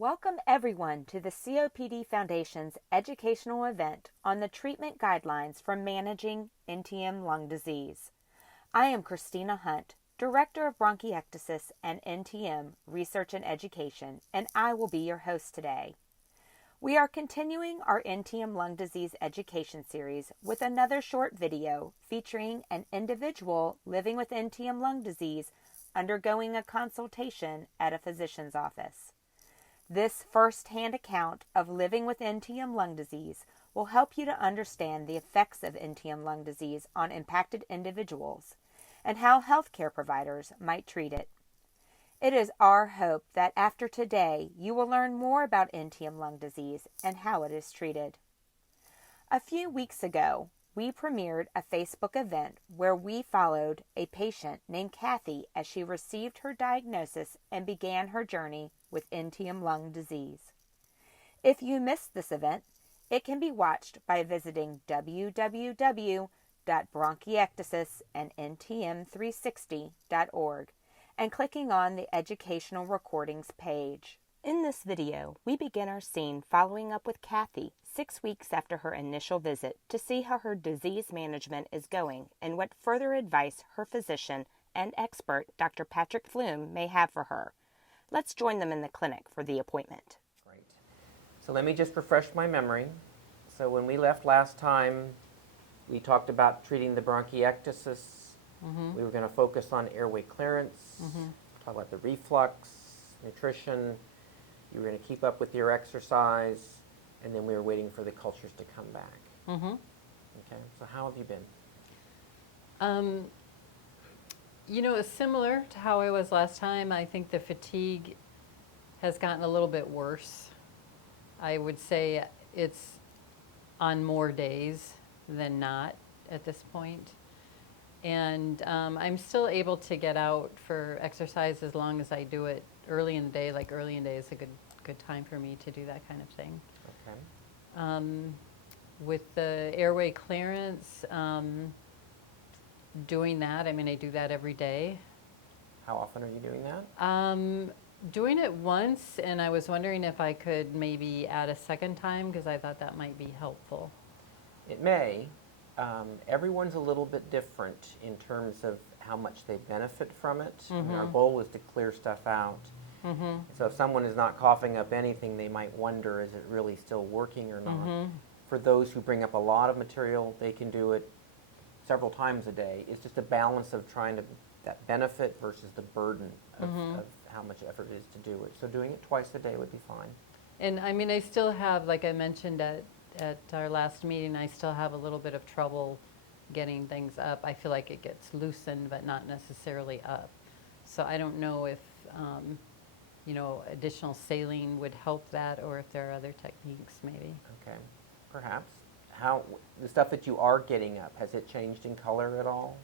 Welcome everyone to the COPD Foundation's educational event on the treatment guidelines for managing NTM lung disease. I am Christina Hunt, Director of Bronchiectasis and NTM Research and Education, and I will be your host today. We are continuing our NTM lung disease education series with another short video featuring an individual living with NTM lung disease undergoing a consultation at a physician's office. This first-hand account of living with NTM lung disease will help you to understand the effects of NTM lung disease on impacted individuals and how healthcare providers might treat it. It is our hope that after today you will learn more about NTM lung disease and how it is treated. A few weeks ago, we premiered a Facebook event where we followed a patient named Kathy as she received her diagnosis and began her journey with NTM lung disease. If you missed this event, it can be watched by visiting www.bronchiectasisandntm360.org and clicking on the Educational Recordings page. In this video, we begin our scene following up with Kathy 6 weeks after her initial visit to see how her disease management is going and what further advice her physician and expert, Dr. Patrick Flume, may have for her. Let's join them in the clinic for the appointment. Great. So let me just refresh my memory. So when we left last time, we talked about treating the bronchiectasis. We were going to focus on airway clearance, talk about the reflux, nutrition. You were going to keep up with your exercise, and then we were waiting for the cultures to come back. Okay, so how have you been? You know, it's similar to how I was last time. I think the fatigue has gotten a little bit worse. I would say it's on more days than not at this point. And I'm still able to get out for exercise as long as I do it early in the day. Like early in the day is a good time for me to do that kind of thing. Okay. With the airway clearance, doing that, I mean, I do that every day. How often are you doing that? Doing it once, and I was wondering if I could maybe add a second time because I thought that might be helpful. It may. Everyone's a little bit different in terms of how much they benefit from it. I mean, our goal is to clear stuff out. So if someone is not coughing up anything, they might wonder, is it really still working or not? For those who bring up a lot of material, they can do it several times a day. It's just a balance of trying to, that benefit versus the burden of how much effort it is to do it. So doing it twice a day would be fine. And I mean, I still have, like I mentioned at our last meeting, I still have a little bit of trouble getting things up. I feel like it gets loosened, but not necessarily up. So I don't know if, you know, additional saline would help that, or if there are other techniques maybe. Okay, perhaps. How, the stuff that you are getting up, has it changed in color at all?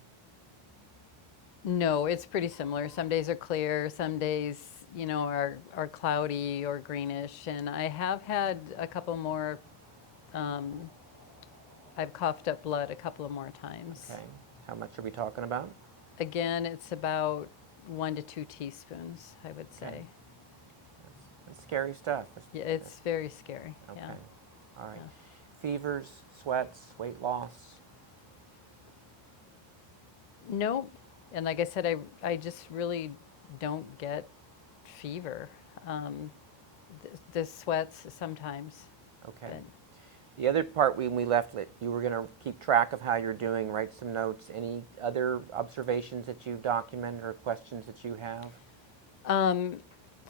No, it's pretty similar. Some days are clear, some days, you know, are cloudy or greenish. And I have had a couple more, I've coughed up blood a couple of more times. Okay, how much are we talking about? Again, it's about 1 to 2 teaspoons, I would say. Okay. That's scary stuff. Yeah, it's very scary. Okay, Yeah. all right. Yeah. Fevers, sweats, weight loss? Nope. And like I said, I just really don't get fever. The sweats sometimes. Okay. But The other part when we left it, you were going to keep track of how you're doing, write some notes. Any other observations that you've documented or questions that you have?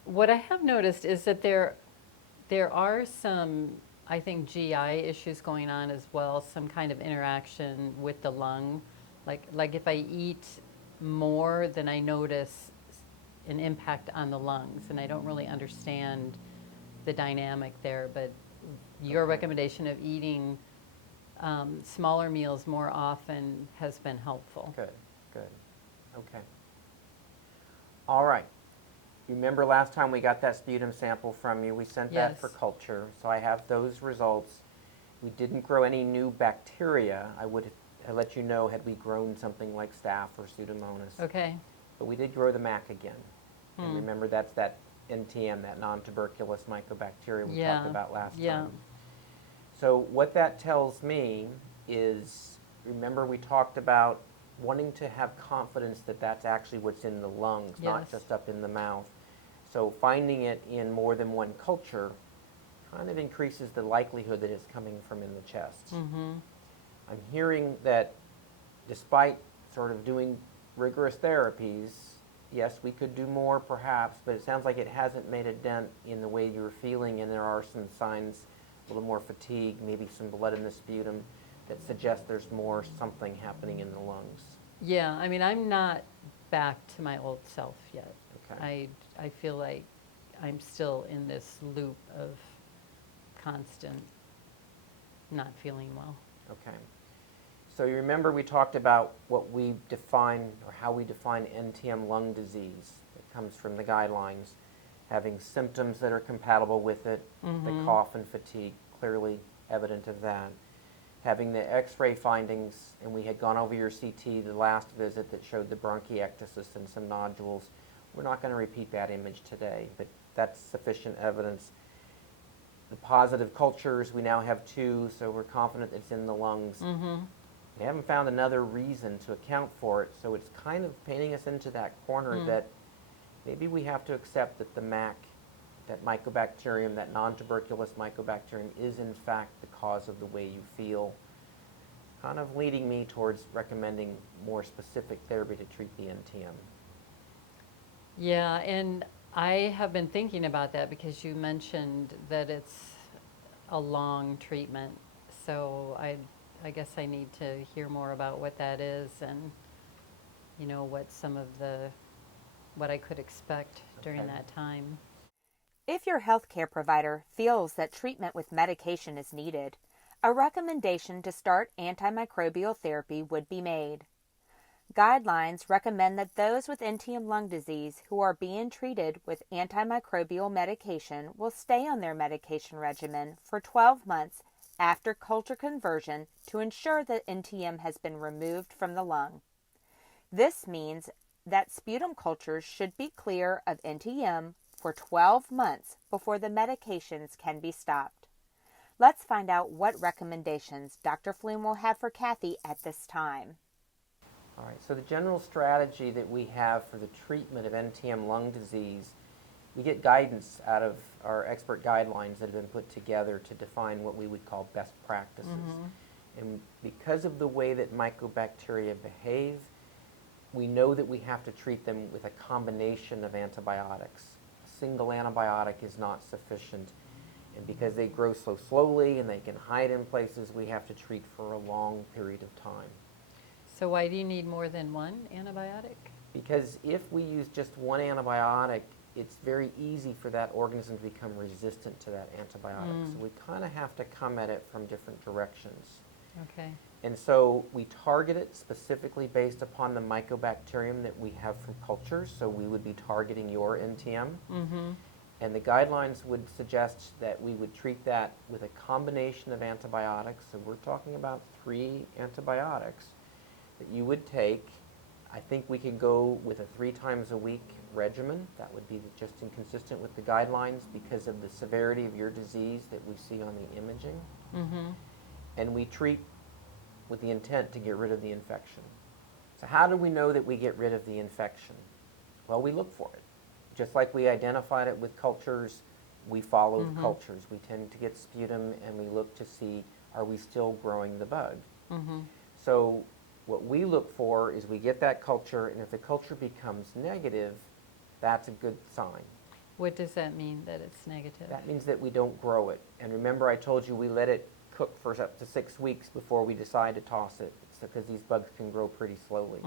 what I have noticed is that there are some, I think, GI issues going on as well, some kind of interaction with the lung. Like if I eat more, then I notice an impact on the lungs, and I don't really understand the dynamic there, but your recommendation of eating smaller meals more often has been helpful. Good, good. Okay. All right. You remember last time we got that sputum sample from you? We sent that for Yes. culture. So I have those results. We didn't grow any new bacteria. I would have let you know had we grown something like staph or Pseudomonas. Okay. But we did grow the MAC again. And remember, that's that NTM, that non-tuberculous mycobacteria we Yeah, talked about last yeah. time. So what that tells me is, remember we talked about wanting to have confidence that that's actually what's in the lungs, not Yes. just up in the mouth. So finding it in more than one culture kind of increases the likelihood that it's coming from in the chest. Mm-hmm. I'm hearing that despite sort of doing rigorous therapies, yes, we could do more perhaps, but it sounds like it hasn't made a dent in the way you're feeling, and there are some signs, a little more fatigue, maybe some blood in the sputum, that suggest there's more something happening in the lungs. Yeah, I mean, I'm not back to my old self yet. Okay. I feel like I'm still in this loop of constant not feeling well. Okay. So you remember we talked about what we define, or how we define NTM lung disease. It comes from the guidelines, having symptoms that are compatible with it, the cough and fatigue, clearly evident of that. Having the x-ray findings, and we had gone over your CT the last visit that showed the bronchiectasis and some nodules. We're not going to repeat that image today, but that's sufficient evidence. The positive cultures, we now have 2, so we're confident it's in the lungs. Mm-hmm. We haven't found another reason to account for it, so it's kind of painting us into that corner that maybe we have to accept that the MAC, that mycobacterium, that non-tuberculous mycobacterium, is in fact the cause of the way you feel, kind of leading me towards recommending more specific therapy to treat the NTM. Yeah, and I have been thinking about that because you mentioned that it's a long treatment. So I guess I need to hear more about what that is and, what some of what I could expect during Okay. that time. If your healthcare provider feels that treatment with medication is needed, a recommendation to start antimicrobial therapy would be made. Guidelines recommend that those with NTM lung disease who are being treated with antimicrobial medication will stay on their medication regimen for 12 months after culture conversion to ensure that NTM has been removed from the lung. This means that sputum cultures should be clear of NTM for 12 months before the medications can be stopped. Let's find out what recommendations Dr. Flume will have for Kathy at this time. All right, so the general strategy that we have for the treatment of NTM lung disease, we get guidance out of our expert guidelines that have been put together to define what we would call best practices. And because of the way that mycobacteria behave, we know that we have to treat them with a combination of antibiotics. A single antibiotic is not sufficient. And because they grow so slowly and they can hide in places, we have to treat for a long period of time. So why do you need more than one antibiotic? Because if we use just one antibiotic, it's very easy for that organism to become resistant to that antibiotic. So we kind of have to come at it from different directions. Okay. And so we target it specifically based upon the mycobacterium that we have from cultures. So we would be targeting your NTM. And the guidelines would suggest that we would treat that with a combination of antibiotics. So we're talking about 3 antibiotics that you would take. I think we could go with a 3 times a week regimen. That would be just inconsistent with the guidelines because of the severity of your disease that we see on the imaging. And we treat with the intent to get rid of the infection. So how do we know that we get rid of the infection? Well, we look for it. Just like we identified it with cultures, we follow the cultures. We tend to get sputum and we look to see, are we still growing the bug? So what we look for is we get that culture, and if the culture becomes negative, that's a good sign. What does that mean, that it's negative? That means that we don't grow it. And remember I told you we let it cook for up to 6 weeks before we decide to toss it, because these bugs can grow pretty slowly.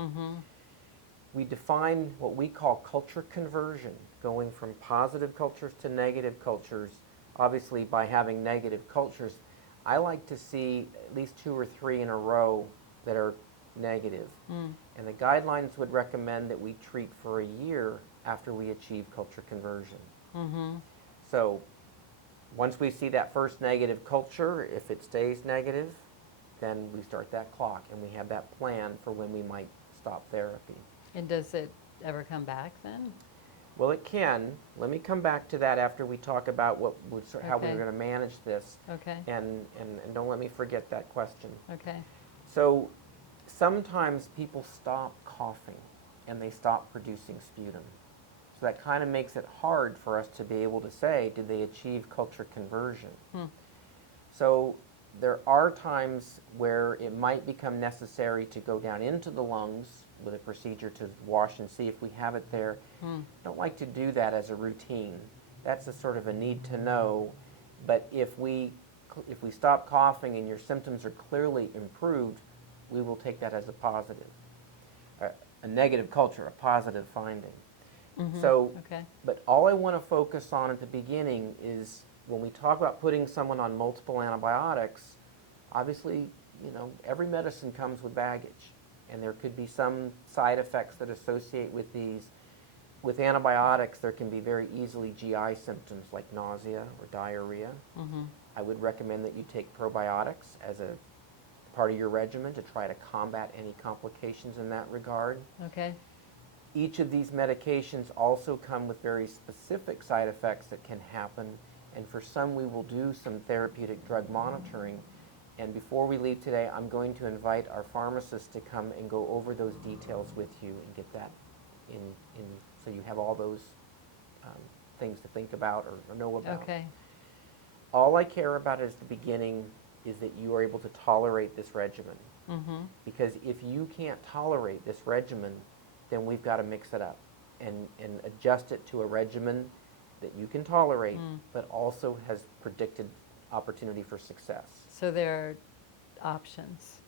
We define what we call culture conversion, going from positive cultures to negative cultures. Obviously, by having negative cultures, I like to see at least 2 or 3 in a row that are negative. And the guidelines would recommend that we treat for a year after we achieve culture conversion. So once we see that first negative culture, if it stays negative, then we start that clock and we have that plan for when we might stop therapy. And does it ever come back then? Well, it can. Let me come back to that after we talk about how we're Okay. going to manage this. Okay, And don't let me forget that question. okay. So sometimes people stop coughing and they stop producing sputum. So that kind of makes it hard for us to be able to say, did they achieve culture conversion? So there are times where it might become necessary to go down into the lungs with a procedure to wash and see if we have it there. I don't like to do that as a routine. That's a sort of a need to know. But if we stop coughing and your symptoms are clearly improved, we will take that as a positive. A negative culture, a positive finding. So, Okay. but all I want to focus on at the beginning is when we talk about putting someone on multiple antibiotics, obviously, every medicine comes with baggage, and there could be some side effects that associate with these. With antibiotics, there can be very easily GI symptoms like nausea or diarrhea. I would recommend that you take probiotics as a part of your regimen to try to combat any complications in that regard. Okay. Each of these medications also come with very specific side effects that can happen, and for some we will do some therapeutic drug monitoring. And before we leave today, I'm going to invite our pharmacist to come and go over those details with you and get that in so you have all those things to think about or know about. Okay. All I care about at the beginning is that you are able to tolerate this regimen. Because if you can't tolerate this regimen, then we've got to mix it up and adjust it to a regimen that you can tolerate, but also has predicted opportunity for success. So there are options.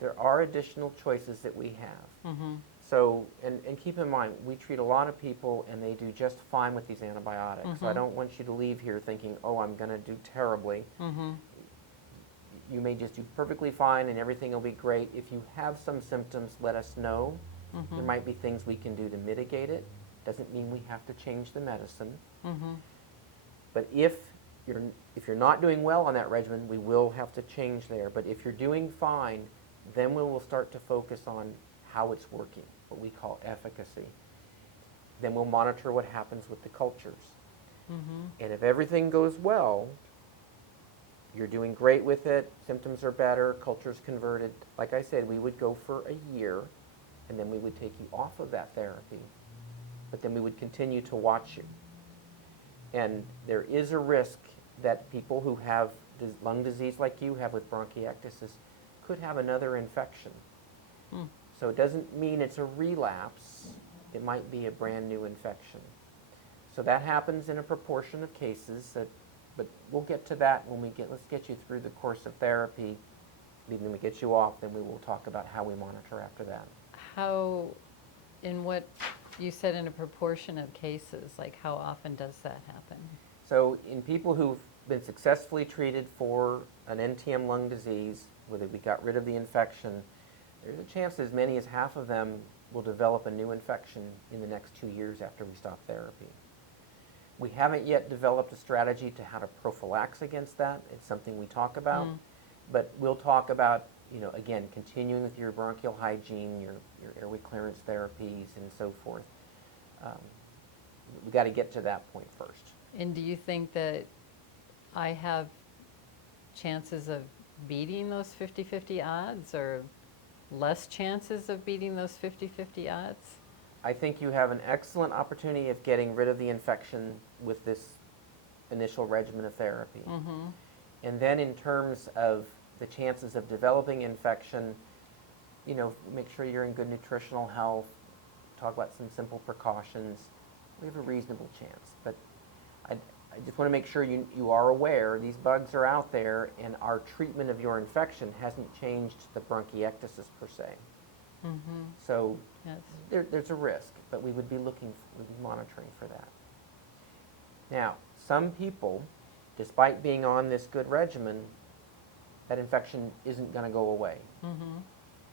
There are additional choices that we have. So, and keep in mind, we treat a lot of people and they do just fine with these antibiotics. So I don't want you to leave here thinking, oh, I'm going to do terribly. You may just do perfectly fine and everything will be great. If you have some symptoms, let us know. There might be things we can do to mitigate it. Doesn't mean we have to change the medicine. But if you're not doing well on that regimen, we will have to change there. But if you're doing fine, then we will start to focus on how it's working, what we call efficacy. Then we'll monitor what happens with the cultures. And if everything goes well, you're doing great with it, symptoms are better, culture's converted. Like I said, we would go for a year, and then we would take you off of that therapy. But then we would continue to watch you. And there is a risk that people who have lung disease like you have with bronchiectasis could have another infection. So it doesn't mean it's a relapse. It might be a brand new infection. So that happens in a proportion of cases, but we'll get to that when let's get you through the course of therapy. Then we get you off, then we will talk about how we monitor after that. You said in a proportion of cases, like how often does that happen? So in people who've been successfully treated for an NTM lung disease, whether we got rid of the infection, there's a chance as many as half of them will develop a new infection in the next 2 years after we stop therapy. We haven't yet developed a strategy to how to prophylax against that. It's something we talk about, but we'll talk about, again, continuing with your bronchial hygiene, your airway clearance therapies, and so forth. We've got to get to that point first. And do you think that I have chances of beating those 50-50 odds, or less chances of beating those 50-50 odds? I think you have an excellent opportunity of getting rid of the infection with this initial regimen of therapy. And then in terms of the chances of developing infection, make sure you're in good nutritional health, talk about some simple precautions. We have a reasonable chance. But I just want to make sure you are aware these bugs are out there, and our treatment of your infection hasn't changed the bronchiectasis per se. So Yes. there's a risk, but we would be monitoring for that. Now, some people, despite being on this good regimen, that infection isn't going to go away.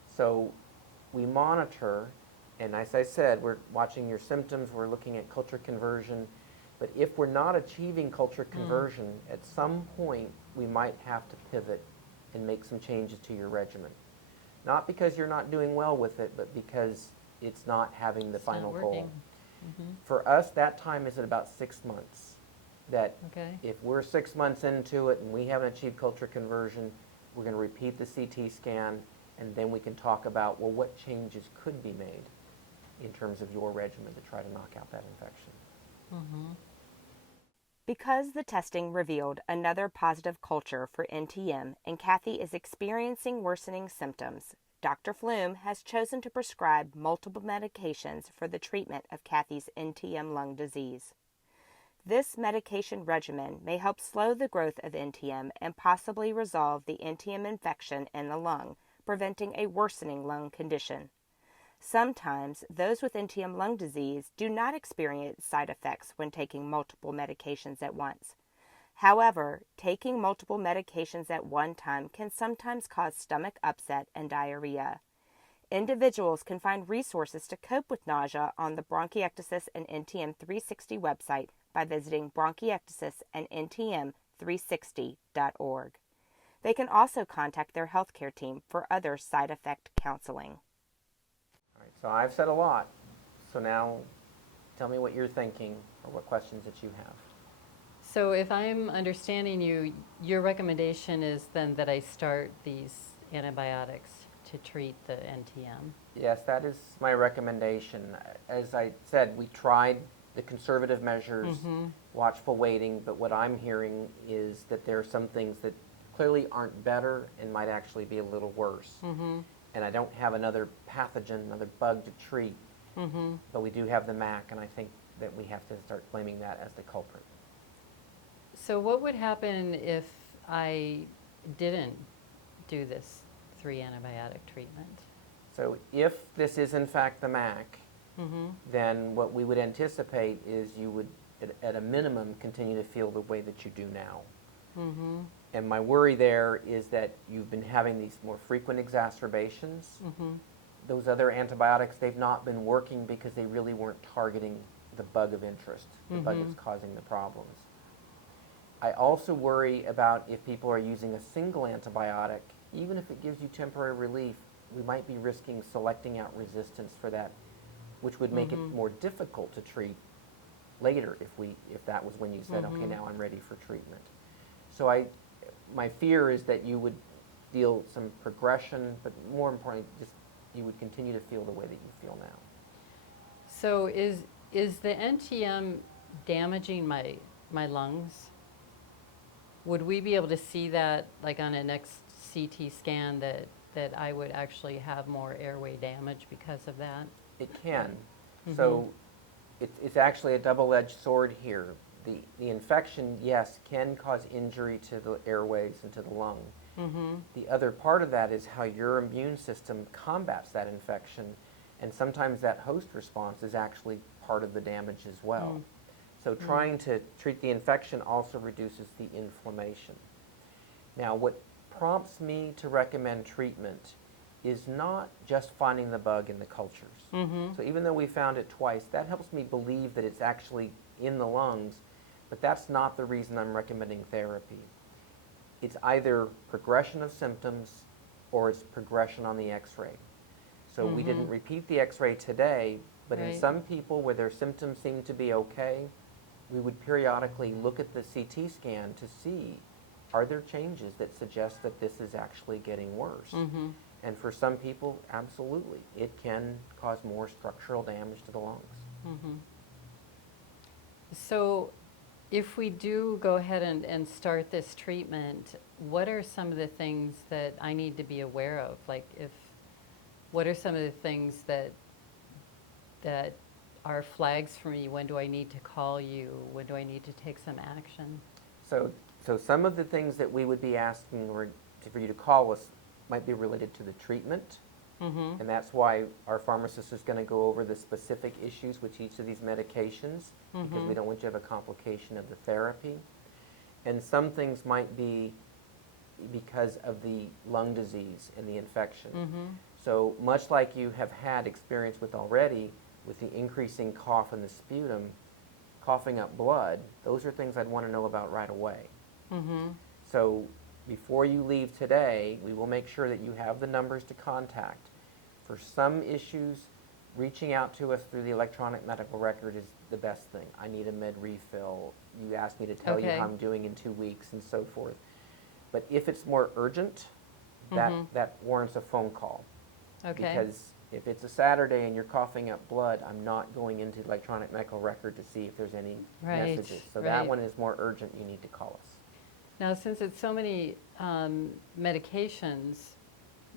So we monitor, and as I said, we're watching your symptoms, we're looking at culture conversion, but if we're not achieving culture conversion, at some point we might have to pivot and make some changes to your regimen. Not because you're not doing well with it, but because it's not having the final goal. For us, that time is at about 6 months. That Okay. if we're 6 months into it and we haven't achieved culture conversion, we're going to repeat the CT scan, and then we can talk about, well, what changes could be made in terms of your regimen to try to knock out that infection. Because the testing revealed another positive culture for NTM and Kathy is experiencing worsening symptoms, Dr. Flume has chosen to prescribe multiple medications for the treatment of Kathy's NTM lung disease. This medication regimen may help slow the growth of NTM and possibly resolve the NTM infection in the lung, preventing a worsening lung condition. Sometimes those with NTM lung disease do not experience side effects when taking multiple medications at once. However, taking multiple medications at one time can sometimes cause stomach upset and diarrhea. Individuals can find resources to cope with nausea on the Bronchiectasis and NTM 360 website by visiting bronchiectasis and NTM360.org. They can also contact their healthcare team for other side effect counseling. All right, so I've said a lot. So now tell me what you're thinking or what questions that you have. So if I'm understanding you, your recommendation is then that I start these antibiotics to treat the NTM. Yes, that is my recommendation. As I said, we tried the conservative measures, watchful waiting, but what I'm hearing is that there are some things that clearly aren't better and might actually be a little worse. And I don't have another pathogen, another bug to treat, but we do have the MAC, and I think that we have to start blaming that as the culprit. So what would happen if I didn't do this 3 antibiotic treatment? So if this is in fact the MAC, then what we would anticipate is you would, at a minimum, continue to feel the way that you do now. And my worry there is that you've been having these more frequent exacerbations. Those other antibiotics, they've not been working because they really weren't targeting the bug of interest, the bug that's causing the problems. I also worry about if people are using a single antibiotic, even if it gives you temporary relief, we might be risking selecting out resistance for that, which would make it more difficult to treat later if that was when you said, okay, now I'm ready for treatment. So my fear is that you would feel some progression, but more importantly, just you would continue to feel the way that you feel now. So is the NTM damaging my lungs? Would we be able to see that, like on a next CT scan, that I would actually have more airway damage because of that? It can. So it's actually a double-edged sword here. The infection, yes, can cause injury to the airways and to the lung. The other part of that is how your immune system combats that infection, and sometimes that host response is actually part of the damage as well. So trying to treat the infection also reduces the inflammation. Now, what prompts me to recommend treatment is not just finding the bug in the cultures. So even though we found it twice, that helps me believe that it's actually in the lungs, but that's not the reason I'm recommending therapy. It's either progression of symptoms or it's progression on the x-ray. So we didn't repeat the x-ray today, but in some people where their symptoms seem to be okay, we would periodically look at the CT scan to see, are there changes that suggest that this is actually getting worse? And for some people, absolutely. It can cause more structural damage to the lungs. So if we do go ahead and start this treatment, what are some of the things that I need to be aware of? Like what are some of the things that are flags for me? When do I need to call you? When do I need to take some action? So some of the things that we would be asking for you to call us might be related to the treatment. And that's why our pharmacist is going to go over the specific issues with each of these medications, because we don't want you to have a complication of the therapy. And some things might be because of the lung disease and the infection. So much like you have had experience with already, with the increasing cough and the sputum, coughing up blood, those are things I'd want to know about right away. So before you leave today, we will make sure that you have the numbers to contact. For some issues, reaching out to us through the electronic medical record is the best thing. I need a med refill. You asked me to tell you Okay. how I'm doing in 2 weeks and so forth. But if it's more urgent, that warrants a phone call. Okay. Because if it's a Saturday and you're coughing up blood, I'm not going into the electronic medical record to see if there's any Right, messages. So that right. one is more urgent. You need to call us. Now, since it's so many medications,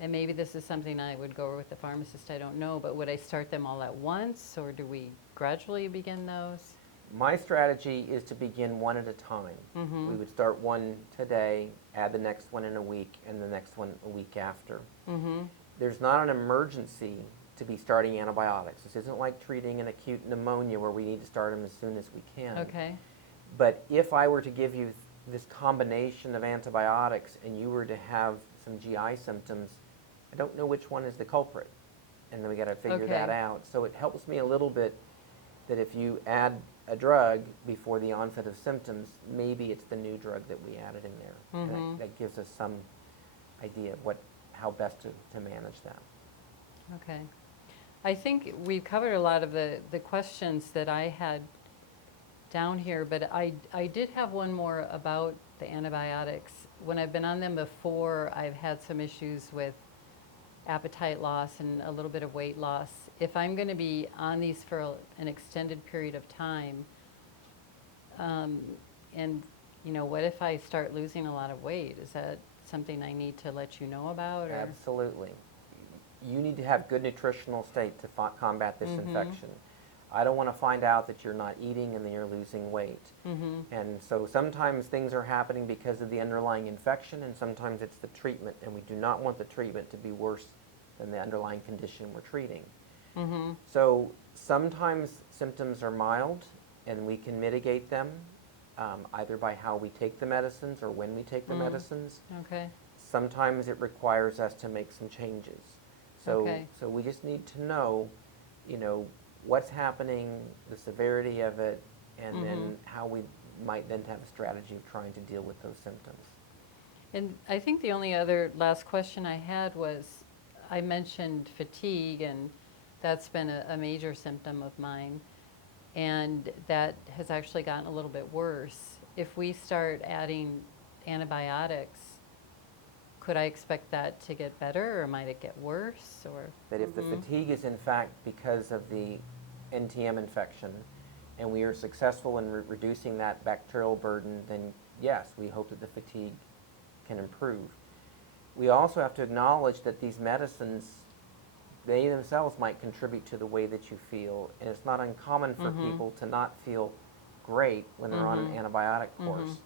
and maybe this is something I would go over with the pharmacist, I don't know, but would I start them all at once, or do we gradually begin those? My strategy is to begin one at a time. We would start one today, add the next one in a week, and the next one a week after. There's not an emergency to be starting antibiotics. This isn't like treating an acute pneumonia where we need to start them as soon as we can. Okay. But if I were to give you this combination of antibiotics and you were to have some GI symptoms, I don't know which one is the culprit. And then we got to figure that Okay. out. So it helps me a little bit that if you add a drug before the onset of symptoms, maybe it's the new drug that we added in there. And that gives us some idea of how best to manage that. Okay. I think we've covered a lot of the questions that I had down here, but I did have one more about the antibiotics. When I've been on them before, I've had some issues with appetite loss and a little bit of weight loss. If I'm going to be on these for an extended period of time, and what if I start losing a lot of weight? Is that something I need to let you know about? Or? Absolutely. You need to have good nutritional state to combat this infection. I don't want to find out that you're not eating and then you're losing weight. And so sometimes things are happening because of the underlying infection, and sometimes it's the treatment, and we do not want the treatment to be worse than the underlying condition we're treating. So sometimes symptoms are mild, and we can mitigate them either by how we take the medicines or when we take the medicines. Okay. Sometimes it requires us to make some changes. So, Okay. so we just need to know, what's happening, the severity of it, and then how we might then have a strategy of trying to deal with those symptoms. And I think the only other last question I had was, I mentioned fatigue, and that's been a major symptom of mine, and that has actually gotten a little bit worse. If we start adding antibiotics, could I expect that to get better, or might it get worse? Or That if the fatigue is in fact because of the NTM infection, and we are successful in reducing that bacterial burden, then yes, we hope that the fatigue can improve. We also have to acknowledge that these medicines, they themselves might contribute to the way that you feel, and it's not uncommon for people to not feel great when they're on an antibiotic course.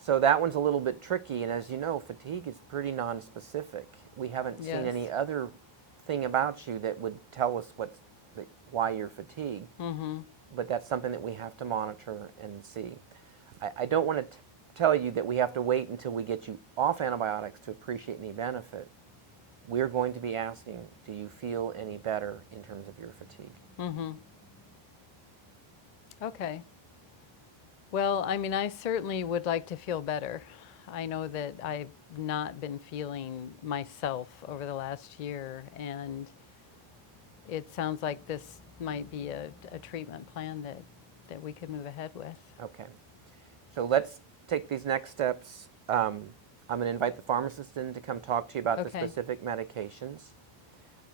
So that one's a little bit tricky, and as you know, fatigue is pretty nonspecific. We haven't seen any other thing about you that would tell us why you're fatigued, but that's something that we have to monitor and see. I don't want to tell you that we have to wait until we get you off antibiotics to appreciate any benefit. We're going to be asking, do you feel any better in terms of your fatigue? Okay. Well, I mean, I certainly would like to feel better. I know that I've not been feeling myself over the last year, and it sounds like this might be a treatment plan that we could move ahead with. Okay. So let's take these next steps. I'm going to invite the pharmacist in to come talk to you about the specific medications.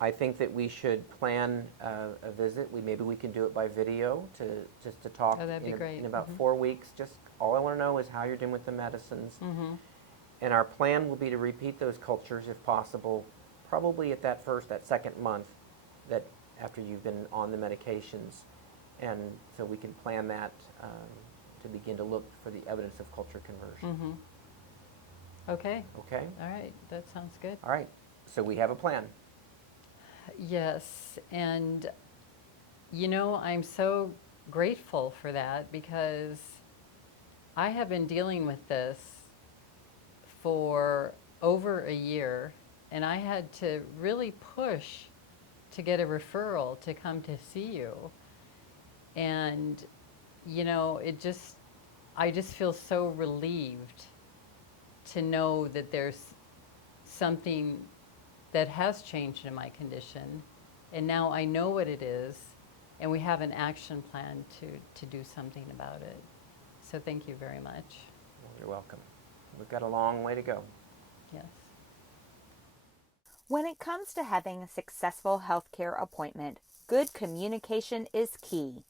I think that we should plan a visit. Maybe we can do it by video just to talk that'd be great. in about 4 weeks. Just all I want to know is how you're doing with the medicines. And our plan will be to repeat those cultures if possible, probably at that second month that after you've been on the medications. And so we can plan that to begin to look for the evidence of culture conversion. Okay. Okay? All right. That sounds good. All right. So we have a plan. Yes. And, I'm so grateful for that, because I have been dealing with this for over a year, and I had to really push to get a referral to come to see you. And, I just feel so relieved to know that there's something that has changed in my condition, And now I know what it is, and we have an action plan to do something about it. So thank you very much. Well, you're welcome. We've got a long way to go. Yes. When it comes to having a successful healthcare appointment, good communication is key.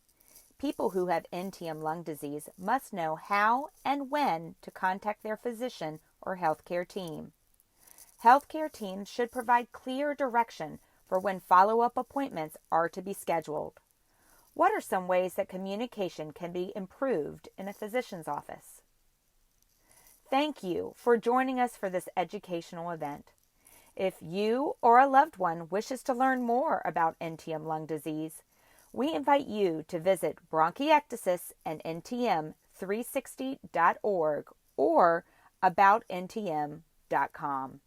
People who have NTM lung disease must know how and when to contact their physician or healthcare team. Healthcare teams should provide clear direction for when follow-up appointments are to be scheduled. What are some ways that communication can be improved in a physician's office? Thank you for joining us for this educational event. If you or a loved one wishes to learn more about NTM lung disease, we invite you to visit bronchiectasis and NTM360.org or aboutntm.com.